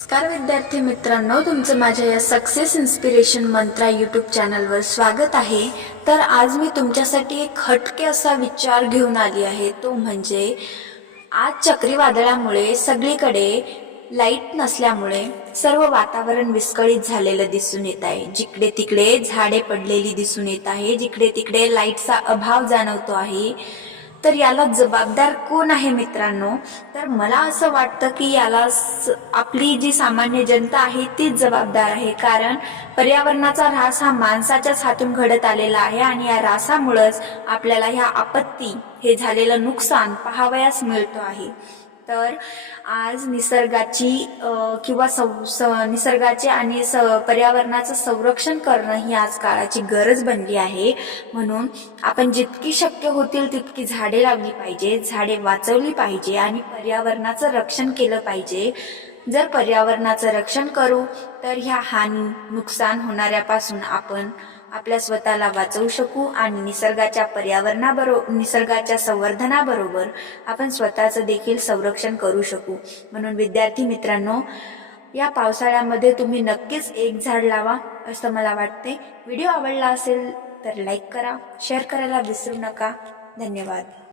नमस्कार विद्यार्थी मित्रांनो, तुमचं माझ्या या सक्सेस इन्स्पिरेशन मंत्रा यूट्यूब चॅनलवर स्वागत आहे। तर आज मी तुमच्यासाठी एक हटके असा विचार घेऊन आली आहे। तो म्हणजे आज चक्रीवादळामुळे सगळीकडे लाईट नसल्यामुळे सर्व वातावरण विस्कळीत झालेलं दिसून येत आहे। जिकडे तिकडे झाडे पडलेली दिसून येत आहे, जिकडे तिकडे लाईटचा अभाव जाणवतो आहे। तर याला जबाबदार कोण आहे मित्रांनो? तर मला असं वाटतं की याला आपली जी सामान्य जनता आहे तीच जबाबदार आहे। कारण पर्यावरणाचा ऱ्हास हा माणसाच्याच हातून घडत आलेला आहे आणि या ऱ्हासामुळेच आपल्याला ह्या आपत्ती, हे झालेलं नुकसान पाहावयास मिळतो आहे। तर आज निसर्गाची किंवा निसर्गाचे आणि पर्यावरणाचं संरक्षण करणं ही आज काळाची गरज बनली आहे। म्हणून आपण जितकी शक्य होतील तितकी झाडे लावली पाहिजे, झाडे वाचवली पाहिजे आणि पर्यावरणाचं रक्षण केलं पाहिजे। जर पर्यावरणाचं रक्षण करू तर ह्या हानी, नुकसान होणाऱ्यापासून आपण आपल्या स्वतःला वाचवू शकू आणि निसर्गाच्या संवर्धनाबरोबर आपण स्वतःचं देखील संरक्षण करू शकू। म्हणून विद्यार्थी मित्रांनो, या पावसाळ्यामध्ये तुम्ही नक्कीच एक झाड लावा असं मला वाटते। व्हिडिओ आवडला असेल तर लाईक करा, शेअर करायला विसरू नका। धन्यवाद।